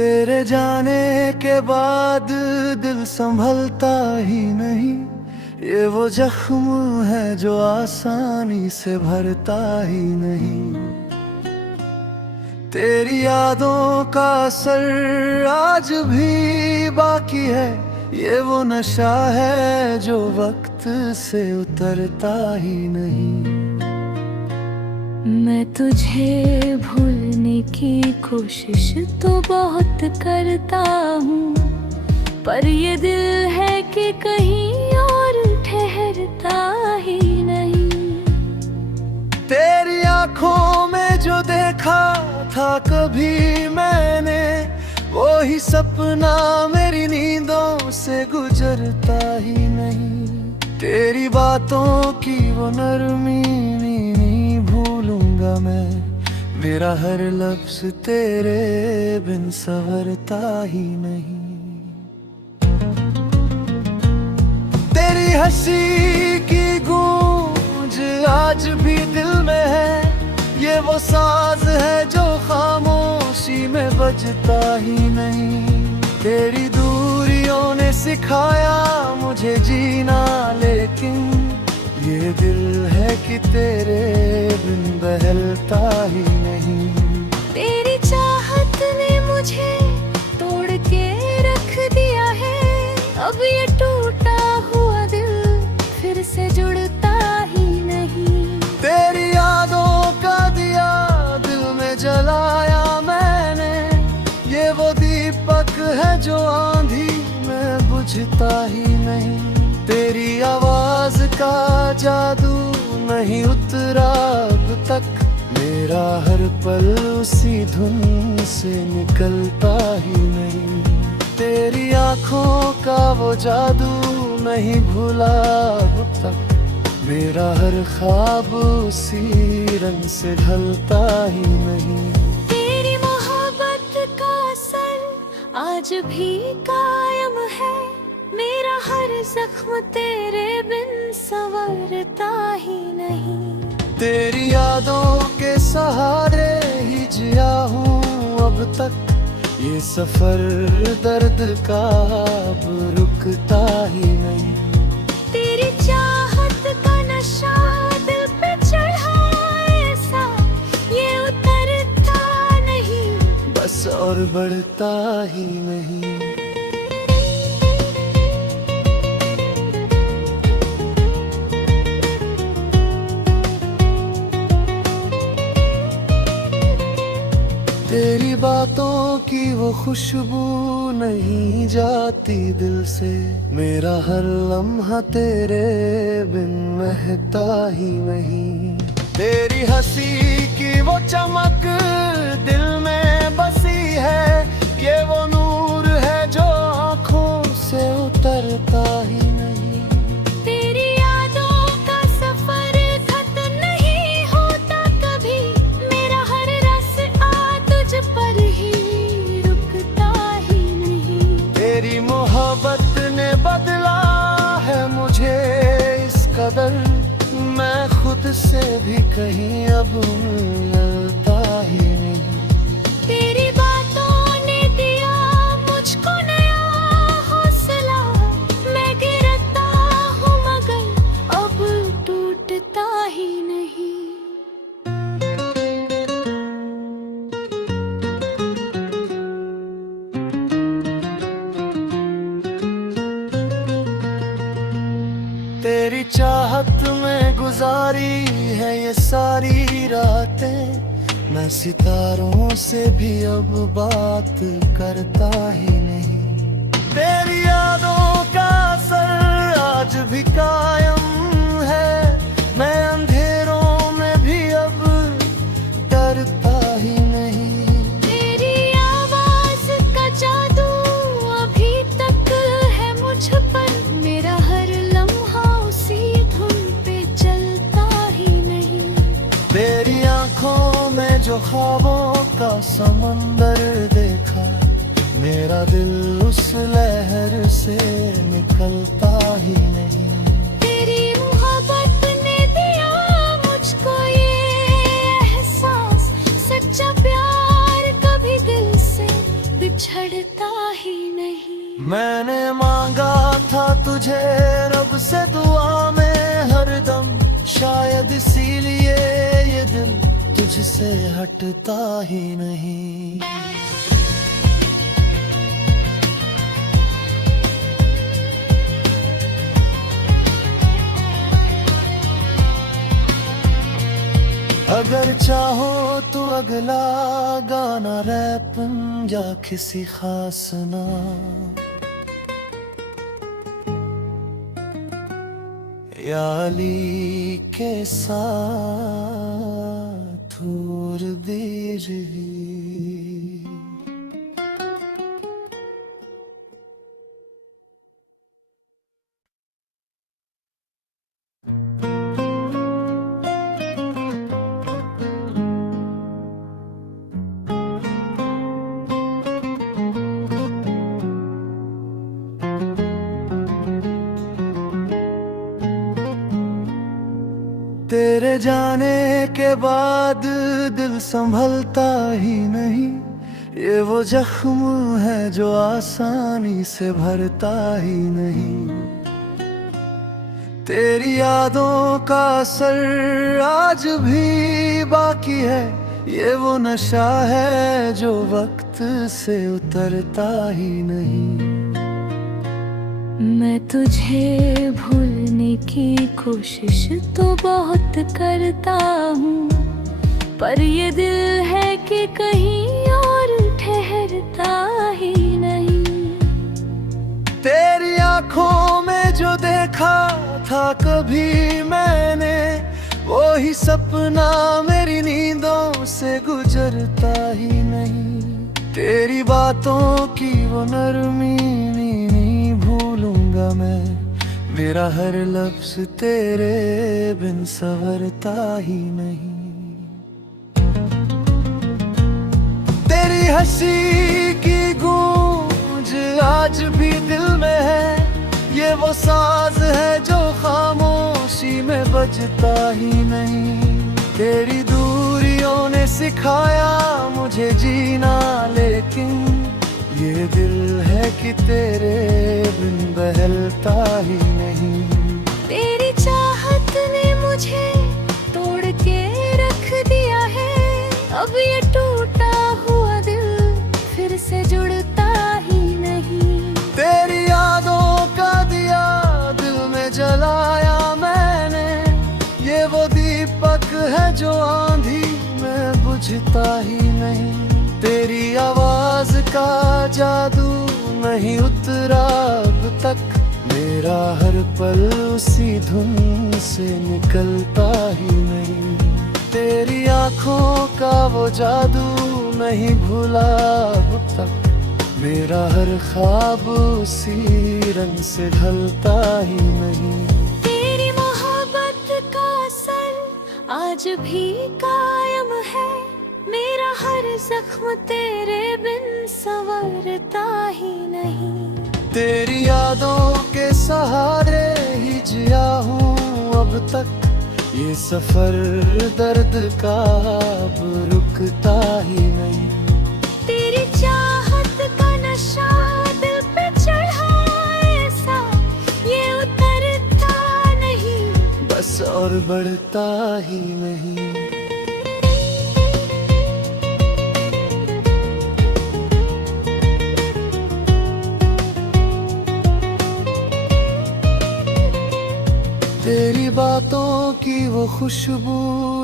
तेरे जाने के बाद दिल संभलता ही नहीं। ये वो जख्म है जो आसानी से भरता ही नहीं। तेरी यादों का असर आज भी बाकी है। ये वो नशा है जो वक्त से उतरता ही नहीं। मैं तुझे भूलने की कोशिश तो बहुत करता हूँ, पर ये दिल है कि कहीं और ठहरता ही नहीं। तेरी आंखों में जो देखा था कभी मैंने, वो ही सपना मेरी नींदों से गुजरता ही नहीं। तेरी बातों की वो नरमी नहीं भूलूंगा मैं। मेरा हर लफ्ज तेरे बिन संवरता ही नहीं। तेरी हंसी की गूंज आज भी दिल में है। ये वो साज है जो खामोशी में बजता ही नहीं। तेरी दूरियों ने सिखाया मुझे जीना, लेकिन ये दिल है कि तेरे बिन बहलता ही नहीं। तेरी चाहत ने मुझे तोड़ के रख दिया है। अब ये टूटा हुआ दिल फिर से जुड़ता ही नहीं। तेरी यादों का दिया दिल में जलाया मैंने। ये वो दीपक है जो आंधी में बुझता ही नहीं। तेरी आवाज का जादू नहीं उतरा अब तक। मेरा हर पल उसी धुन से निकलता ही नहीं। तेरी आंखों का वो जादू नहीं भूला अब तक। मेरा हर ख्वाब उसी रंग से ढलता ही नहीं। तेरी मोहब्बत का असर आज भी कायम है। मेरा हर जख्म तेरे बिन संवरता ही नहीं। तेरी यादों के सहारे ही जिया हूँ अब तक। ये सफर दर्द का अब रुकता ही नहीं। तेरी चाहत का नशा दिल पे चढ़ा ऐसा, ये उतरता नहीं बस और बढ़ता ही नहीं। तेरी बातों की वो खुशबू नहीं जाती दिल से। मेरा हर लम्हा तेरे बिन महकता ही नहीं। तेरी हंसी की वो चमक दिल में बसी है। ये वो नूर है जो आँखों से उतरता ही नहीं। तेरी यादों का सफर खत्म नहीं होता कभी। मेरा हर रास्ता तुझ पर ही रुकता ही नहीं। तेरी मोहब्बत ने बदला है मुझे इस कदर। मैं खुद से भी कहीं अब मिलता ही नहीं। तेरी बातों ने दिया मुझको नया हौसला। मैं गिरता हूँ मगर अब टूटता ही नहीं। तेरी चाहत में गुजारी है ये सारी रातें। मैं सितारों से भी अब बात करता ही नहीं। तेरी यादों का असर आज भी कायम है। मैं अंधेरों में भी अब डरता ही नहीं। तेरी आवाज का जादू अभी तक है मुझ पर। मेरा हर लम्हा उसी धुन पे चलता ही नहीं। तेरी आंखों में जो ख्वाबों का समंदर देखा, मेरा दिल उस लहर से निकलता ही नहीं। तेरी मोहब्बत ने दिया मुझको ये एहसास, सच्चा प्यार कभी दिल से बिछड़ मैंने मांगा था तुझे रब से दुआ में हरदम, शायद इसीलिए ये दिल तुझसे हटता ही नहीं। अगर चाहो तो अगला गाना रैप या किसी खास नाम या अली के साथ और भी रही। तेरे जाने के बाद दिल संभलता ही नहीं, ये वो जख्म है जो आसानी से भरता ही नहीं। तेरी यादों का असर आज भी बाकी है, ये वो नशा है जो वक्त से उतरता ही नहीं। मैं तुझे भूलने की कोशिश तो बहुत करता हूँ, पर ये दिल है कि कहीं और ठहरता ही नहीं। तेरी आंखों में जो देखा था कभी मैंने, वो ही सपना मेरी नींदों से गुजरता ही नहीं। तेरी बातों की वो नरमी भूलूंगा मैं, मेरा हर लफ्ज तेरे बिन संवरता ही नहीं। तेरी हंसी की गूंज आज भी दिल में है, ये वो साज है जो खामोशी में बजता ही नहीं। तेरी दूरियों ने सिखाया मुझे जीना, लेकिन ये दिल है कि तेरे बिन बहलता ही नहीं। तेरी चाहत ने मुझे तोड़ के रख दिया है, अब ये टूटा हुआ दिल फिर से जुड़ता ही नहीं। तेरी यादों का दिया दिल में जलाया मैंने, ये वो दीपक है जो आंधी में बुझता ही नहीं। तेरी आवाज का जादू नहीं उतरा अब तक, मेरा हर पल उसी धुन से निकलता ही नहीं। तेरी आंखों का वो जादू नहीं भूला अब तक, मेरा हर ख्वाब उसी रंग से ढलता ही नहीं। तेरी मोहब्बत का असर आज भी कायम है, मेरा हर जख्म तेरे बिन संवरता ही नहीं। तेरी यादों के सहारे ही जिया हूँ अब तक, ये सफर दर्द का अब रुकता ही नहीं। तेरी चाहत का नशा दिल पे चढ़ा ऐसा, ये उतरता नहीं बस और बढ़ता ही नहीं। तेरी बातों की वो खुशबू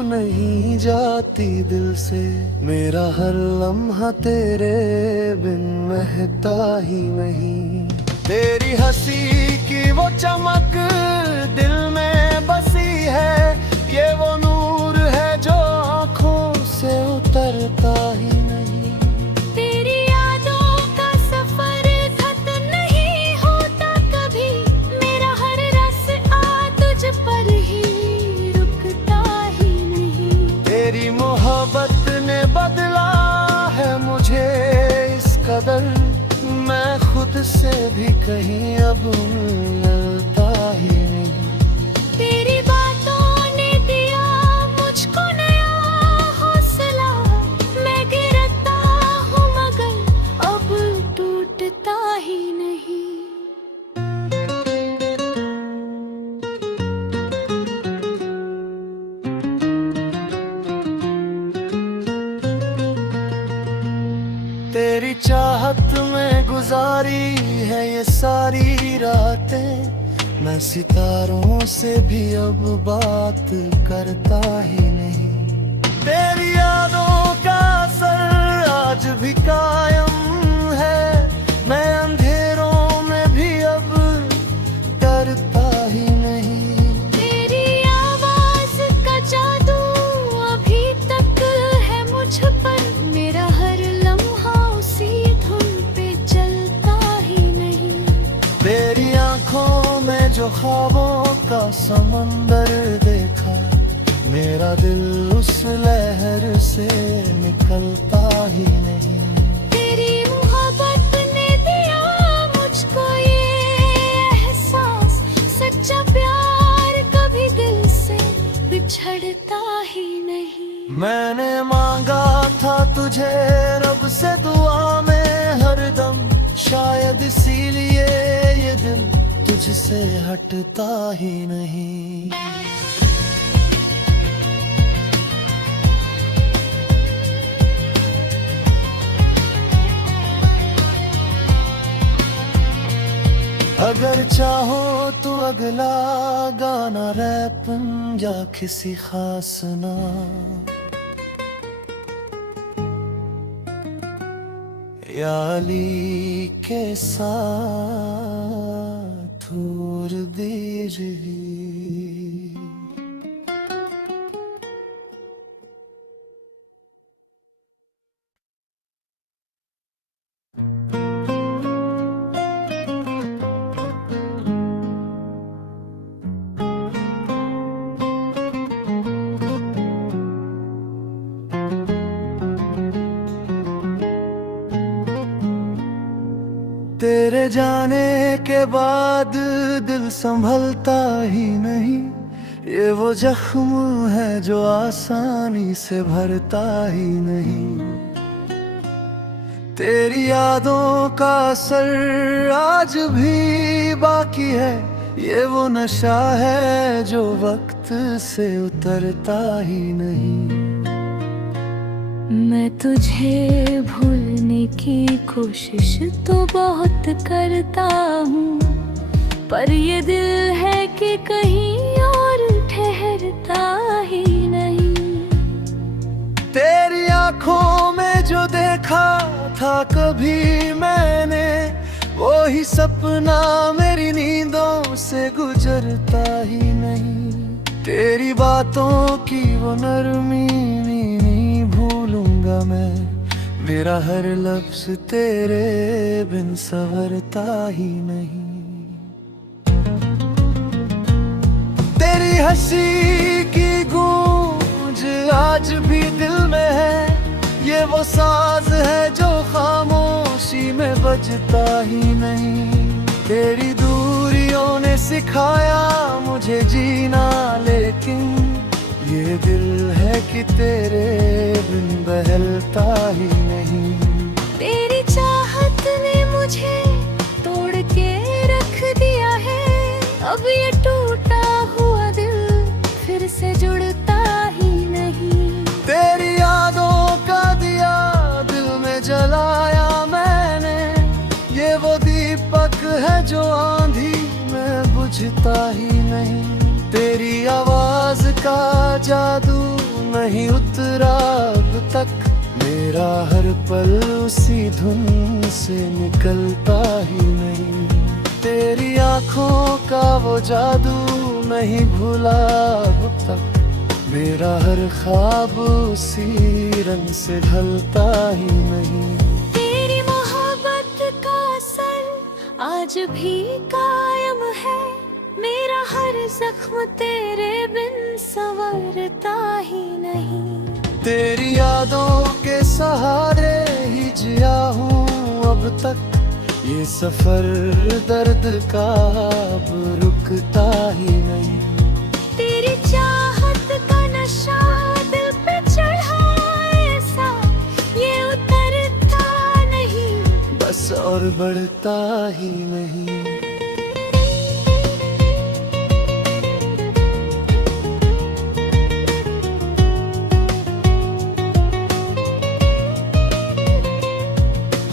नहीं जाती दिल से, मेरा हर लम्हा तेरे बिन महकता ही नहीं। तेरी हंसी की वो चमक दिल में बसी है, ये वो नूर है जो आँखों से उतरता ही नहीं। तेरी यादों का सफर खत्म नहीं होता कभी, मेरा हर रस आ तुझ पर ही रुकता ही नहीं। तेरी मोहब्बत ने बदला है मुझे इस कदर, मैं खुद से भी कहीं अब मिलता ही नहीं। तेरी बातों ने दिया मुझको नया हौसला, मैं गिरता हूँ मगर अब टूटता ही नहीं। तेरी चाहत में गुजारी है ये सारी रातें। मैं सितारों से भी अब बात करता ही नहीं। तेरी यादों का असर आज भी कायम है। मैं अंधेरों में भी अब डरता ही नहीं। तेरी आवाज का जादू अभी तक है मुझ पर। मेरा हर लम्हा उसी धुन पे चलता ही नहीं। तेरी आंखों में जो ख्वाबों का समंदर देखा, मेरा दिल उस लहर से निकलता ही नहीं। तेरी मोहब्बत ने दिया मुझको ये एहसास, सच्चा प्यार कभी दिल से बिछड़ता ही नहीं। मैंने मांगा था तुझे रब से दुआ में हरदम, शायद इसीलिए ये दिल तुझसे हटता ही नहीं। अगर चाहो तो अगला गाना रैपन या किसी खास नाम, या अली के साथ और दीजिए। तेरे जाने के बाद दिल संभलता ही नहीं। ये वो जख्म है जो आसानी से भरता ही नहीं। तेरी यादों का असर आज भी बाकी है। ये वो नशा है जो वक्त से उतरता ही नहीं। मैं तुझे भूलने की कोशिश तो बहुत करता हूँ, पर ये दिल है कि कहीं और ठहरता ही नहीं। तेरी आंखों में जो देखा था कभी मैंने, वो ही सपना मेरी नींदों से गुजरता ही नहीं। तेरी बातों की वो नरमी नहीं भूलूंगा मैं। मेरा हर लफ्ज तेरे बिन संवरता ही नहीं। तेरी हंसी की गूंज आज भी दिल में है। ये वो साज है जो खामोशी में बजता ही नहीं। तेरी दूरियों ने सिखाया मुझे जीना, लेकिन ये दिल है कि तेरे बिन बहलता ही नहीं। तेरी चाहत ने मुझे तोड़ के रख दिया है। अब ये टूटा हुआ दिल फिर से जुड़ता ही नहीं। तेरी यादों का दिया दिल में जलाया मैंने। ये वो दीपक है जो आंधी में बुझता ही नहीं। तेरी आवाज का जादू नहीं उतरा अब तक। मेरा हर पल उसी धुन से निकलता ही नहीं। तेरी आंखों का वो जादू नहीं भूला अब तक। मेरा हर ख्वाब उसी रंग से ढलता ही नहीं। तेरी मोहब्बत का असर आज भी कायम है। मेरा हर जख्म तेरे बिन संवरता ही नहीं। तेरी यादों के सहारे ही जिया हूँ अब तक। ये सफर दर्द का अब रुकता ही नहीं। तेरी चाहत का नशा दिल पे चढ़ा ऐसा, ये उतरता नहीं बस और बढ़ता ही नहीं।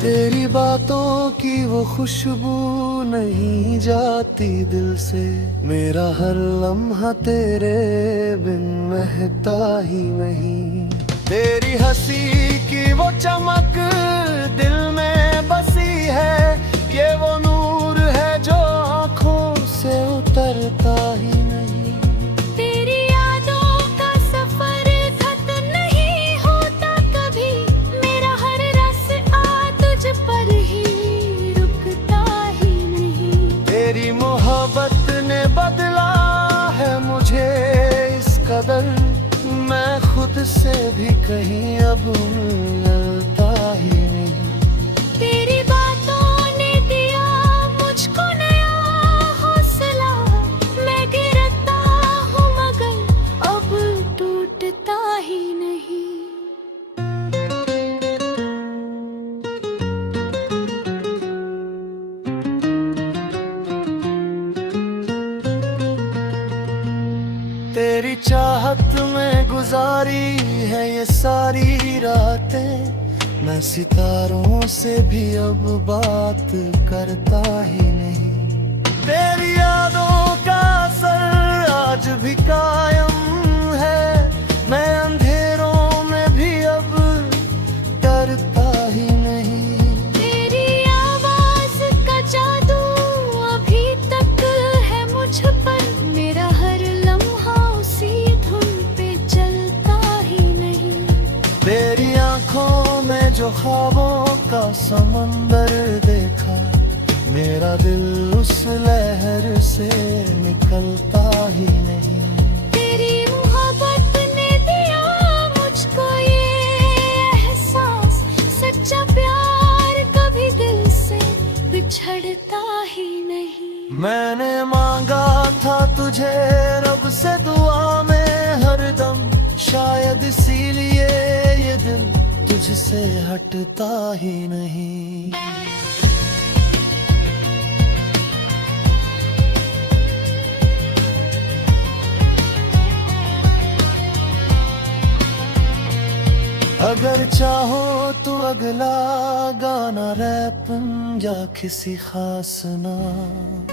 तेरी बातों की वो खुशबू नहीं जाती दिल से, मेरा हर लम्हा तेरे बिन महकता ही नहीं। तेरी हंसी की वो चमक दिल में बसी है, ये वो नूर है जो आँखों से उतरता ही नहीं। तेरी यादों का सफर खत्म नहीं होता कभी, मेरा हर रास्ता तुझ पर ही रुकता ही नहीं। तेरी मोहब्बत ने बदला है मुझे इस कदर, मैं खुद से भी कहीं अब मिलता ही नहीं। तेरी बातों ने दिया मुझको नया हौसला, मैं गिरता हूँ मगर अब टूटता ही नहीं। तेरी चाहत में गुजारी है ये सारी रातें, मैं सितारों से भी अब बात करता ही नहीं। तेरी यादों का असर आज भी कायम है, मैं अंधेरों में भी अब डरता ही नहीं। तेरी आवाज का जादू अभी तक है मुझ पर, मेरा हर लम्हा उसी धुन पे चलता ही नहीं। तेरी आंखों में जो ख्वाबों का समंदर देखा, मेरा दिल उस लहर से निकलता ही नहीं। तेरी मोहब्बत ने दिया मुझको ये एहसास, सच्चा प्यार कभी दिल से बिछड़ता ही नहीं। मैंने मांगा था तुझे रब से दुआ में हरदम, शायद इसीलिए ये दिल तुझसे हटता ही नहीं। अगर चाहो तो अगला गाना रैप या किसी खास नाम,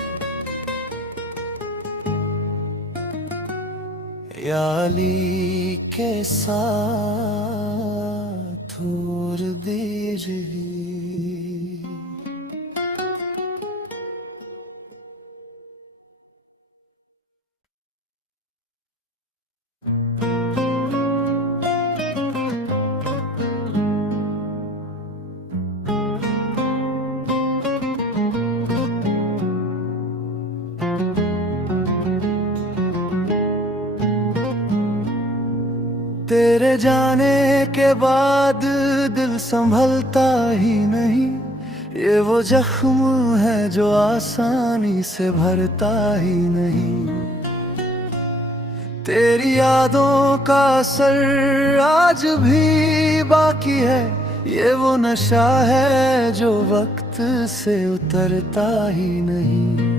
या अली के साथ और दीजिए। तेरे जाने के बाद दिल संभलता ही नहीं, ये वो जख्म है जो आसानी से भरता ही नहीं। तेरी यादों का असर आज भी बाकी है, ये वो नशा है जो वक्त से उतरता ही नहीं।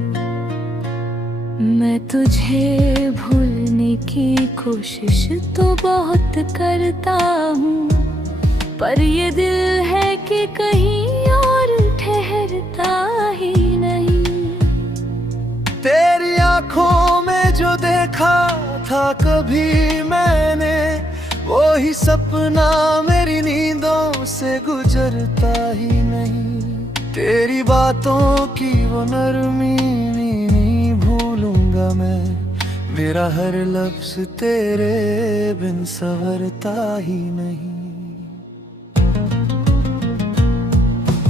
मैं तुझे भूलने की कोशिश तो बहुत करता हूँ, पर ये दिल है कि कहीं और ठहरता ही नहीं। तेरी आंखों में जो देखा था कभी मैंने, वो ही सपना मेरी नींदों से गुजरता ही नहीं। तेरी बातों की वो नरमी नहीं भूलूंगा मैं, मेरा हर लफ्ज तेरे बिन संवरता ही नहीं।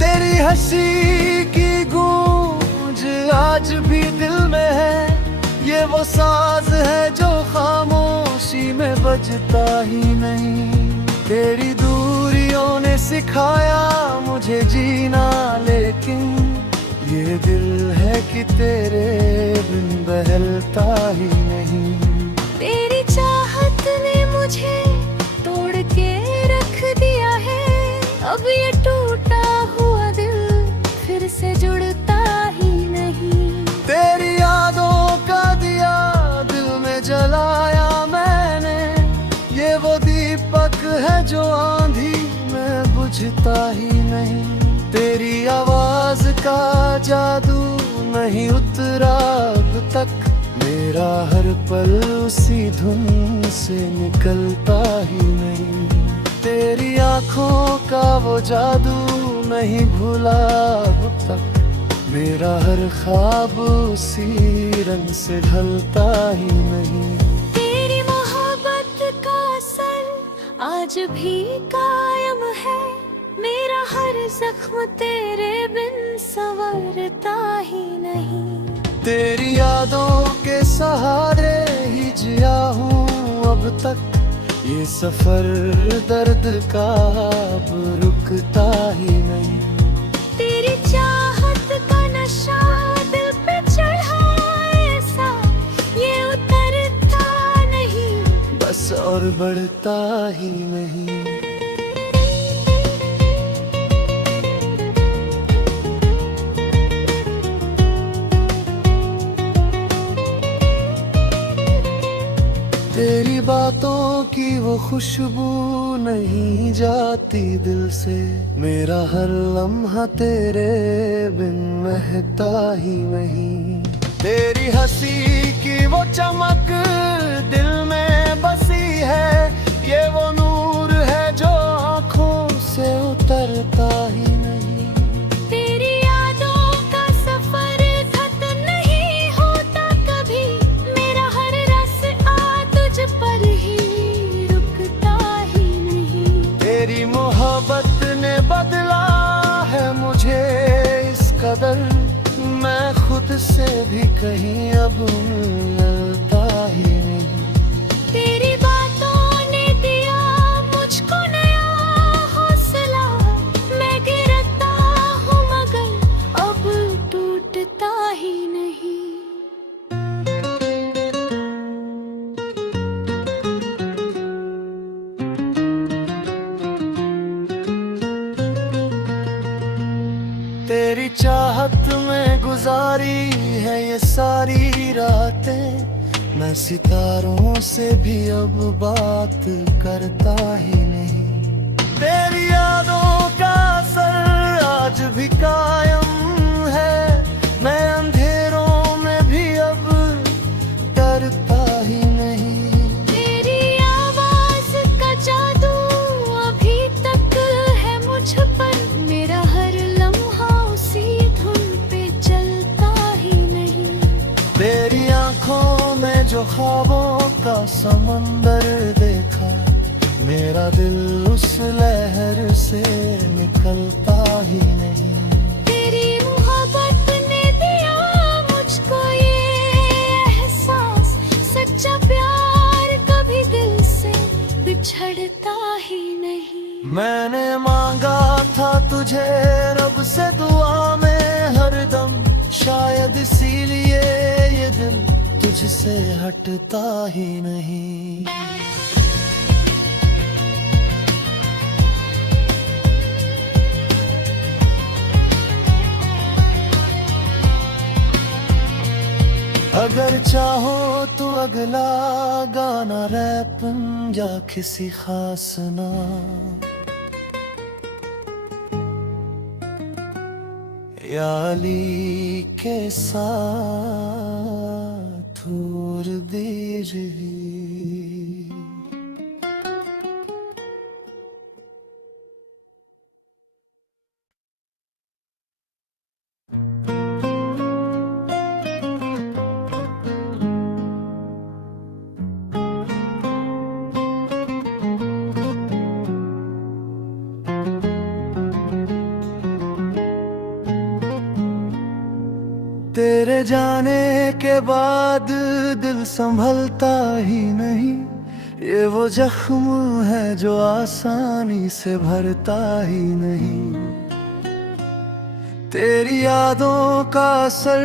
तेरी हंसी की गूंज आज भी दिल में है, ये वो साज है जो खामोशी में बजता ही नहीं। तेरी दूरियों ने सिखाया मुझे जीना, लेकिन ये दिल है कि तेरे बिन बहलता ही नहीं। तेरी चाहत ने मुझे तोड़ के रख दिया है, अब ये टूटा हुआ दिल फिर से जुड़ता ही नहीं। तेरी यादों का दिया दिल में जलाया मैंने, ये वो दीपक है जो आंधी में बुझता ही नहीं। तेरी आवाज का जादू नहीं उतरा अब तक, मेरा हर पल उसी धुन से निकलता ही नहीं। तेरी आंखों का वो जादू नहीं भूला अब तक, मेरा हर ख्वाब उसी रंग से ढलता ही नहीं। तेरी मोहब्बत का असर आज भी कायम है, मेरा हर जख्म तेरे बिन संवरता ही नहीं। तेरी यादों के सहारे ही जिया हूँ अब तक, ये सफर दर्द का अब रुकता ही नहीं। तेरी चाहत का नशा दिल पे चढ़ा ऐसा, ये उतरता नहीं बस और बढ़ता ही नहीं। तेरी बातों की वो खुशबू नहीं जाती दिल से, मेरा हर लम्हा तेरे बिन महकता ही नहीं। तेरी हंसी की वो चमक दिल में बसी है, ये वो नूर है जो आँखों से उतरता ही नहीं। तेरी यादों का सफर खत्म नहीं होता कभी, मेरा हर रास्ता तुझ पर ही रुकता ही नहीं। तेरी मोहब्बत ने बदला है मुझे इस कदर, मैं खुद से भी कहीं अब मिलता ही नहीं। तेरी बातों ने दिया मुझको नया हौसला, मैं गिरता हूँ मगर अब टूटता ही नहीं। तेरी चाहत में गुजारी है ये सारी रातें, मैं सितारों से भी अब बात करता ही नहीं। तेरी यादों का असर आज भी कायम है, मैं अंधेरों में भी अब डरता ही नहीं। तेरी आवाज का जादू अभी तक है मुझ पर, मेरा हर लम्हा उसी धुन पे चलता ही नहीं। तेरी आंखों में जो ख्वाबों का समंदर देखा, मेरा दिल उस लहर से निकलता ही नहीं। तेरी मोहब्बत ने दिया मुझको ये एहसास, सच्चा प्यार कभी दिल से बिछड़ता ही नहीं। मैंने मांगा था तुझे रब से दुआ में हरदम, शायद इसीलिए ये दिल तुझसे हटता ही नहीं। अगर चाहो तो अगला गाना रैप या किसी खास नाम, या अली के साथ और देरी। तेरे जाने के बाद दिल संभलता ही नहीं, ये वो जख्म है जो आसानी से भरता ही नहीं। तेरी यादों का असर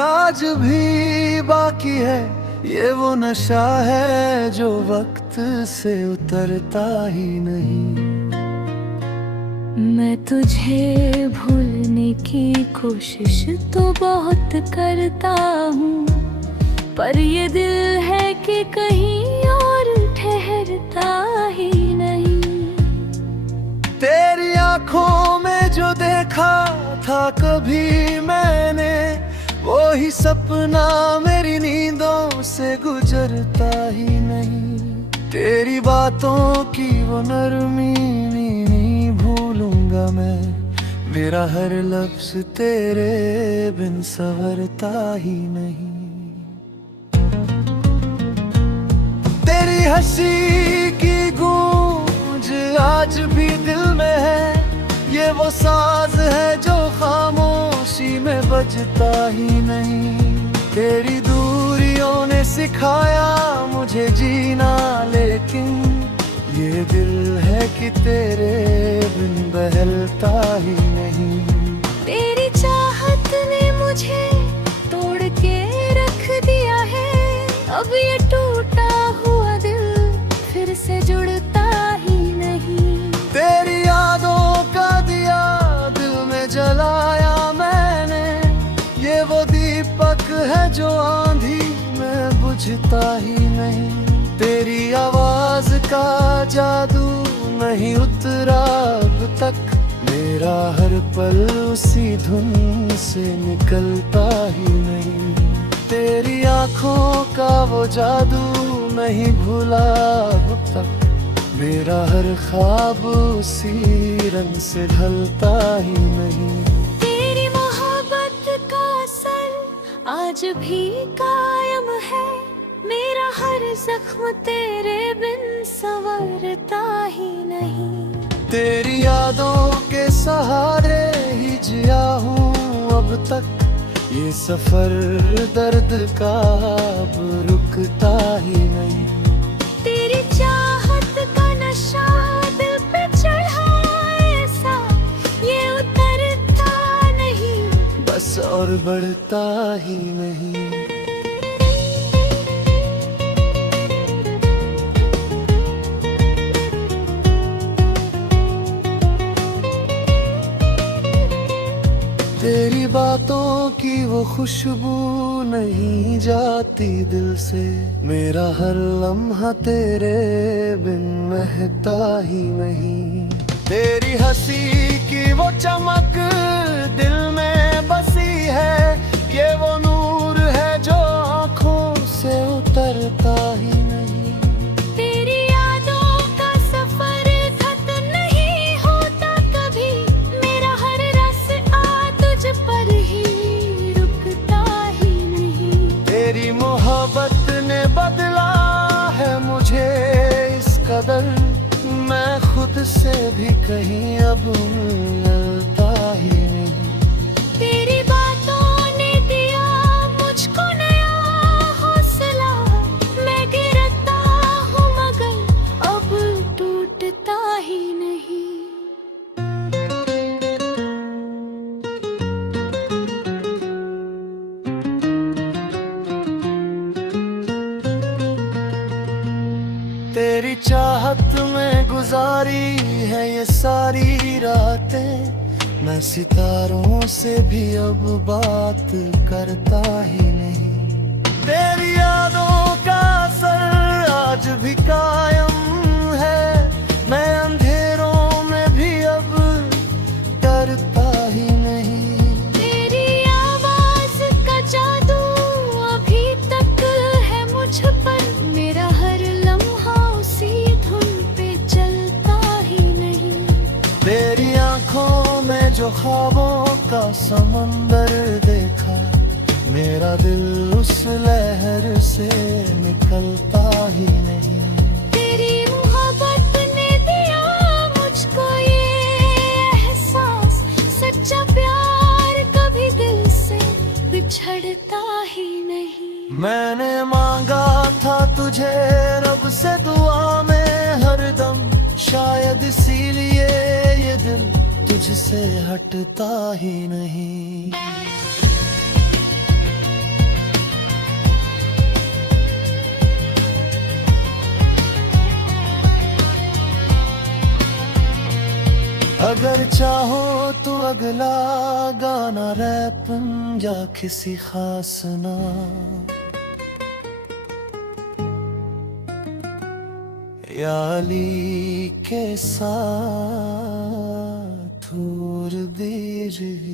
आज भी बाकी है, ये वो नशा है जो वक्त से उतरता ही नहीं। मैं तुझे भूलने की कोशिश तो बहुत करता हूँ, पर ये दिल है कि कहीं और ठहरता ही नहीं। तेरी आंखों में जो देख देखा था कभी मैंने, वो ही सपना मेरी नींदों से गुजरता ही नहीं। तेरी बातों की वो नरमी नहीं भूलूंगा मैं, मेरा हर लफ्ज तेरे बिन संवरता ही नहीं। तेरी हंसी की गूंज आज भी दिल में है, ये वो साज है जो खामोशी में बजता ही नहीं। तेरी दूरियों ने सिखाया मुझे जीना, लेकिन ये दिल है कि तेरे बिन बहलता ही नहीं। तेरी चाहत ने मुझे तोड़ के रख दिया है, अब ये टूटा हुआ दिल फिर से जुड़ता ही नहीं। तेरी यादों का दिया दिल में जलाया मैंने, ये वो दीपक है जो आंधी में बुझता ही नहीं। तेरी आवाज का जादू नहीं उतरा अब तक, मेरा हर पल उसी धुन से निकलता ही नहीं। तेरी आंखों का वो जादू नहीं भूला अब तक, मेरा हर ख्वाब उसी रंग से ढलता ही नहीं। तेरी मोहब्बत का असर आज भी कायम है, मेरा हर जख्म तेरे बिन संवरता ही नहीं। तेरी यादों के सहारे ही जिया हूँ अब तक, ये सफर दर्द का अब रुकता ही नहीं। तेरी चाहत का नशा दिल पे चढ़ा ऐसा, ये उतरता नहीं बस और बढ़ता ही नहीं। तेरी बातों की वो खुशबू नहीं जाती दिल से, मेरा हर लम्हा तेरे बिन महकता ही नहीं। तेरी हंसी की वो चमक दिल में बसी है, ये वो नूर है जो आँखों से उतरता ही नहीं। तेरी यादों का सफर खत्म नहीं होता कभी, मेरा हर रास्ता तुझ पर ही रुकता ही नहीं। तेरी मोहब्बत ने बदला है मुझे इस कदर, मैं खुद से भी कहीं अब मिलता ही नहीं। तेरी बातों ने दिया मुझको नया हौसला, मैं गिरता हूँ मगर अब टूटता ही नहीं। तेरी चाहत में गुजारी है ये सारी रातें, मैं सितारों से भी अब बात करता ही नहीं। तेरी यादों का असर आज भी कायम है, मैं अंधेरों में भी अब डरता ही नहीं। तेरी आवाज का जादू अभी तक है मुझ पर, मेरा हर लम्हा उसी धुन पे चलता ही नहीं। तेरी आंखों में जो ख्वाबों का समंदर देखा, मेरा दिल उस लहर से निकलता ही नहीं। तेरी मोहब्बत ने दिया मुझको ये एहसास, सच्चा प्यार कभी दिल से बिछड़ता ही नहीं। मैंने मांगा था तुझे रब से दुआ में हरदम, शायद इसीलिए ये दिल तुझसे हटता ही नहीं। अगर चाहो तो अगला गाना रैप या किसी खास नाम या अली के साथ दूर दिया। कीजिए।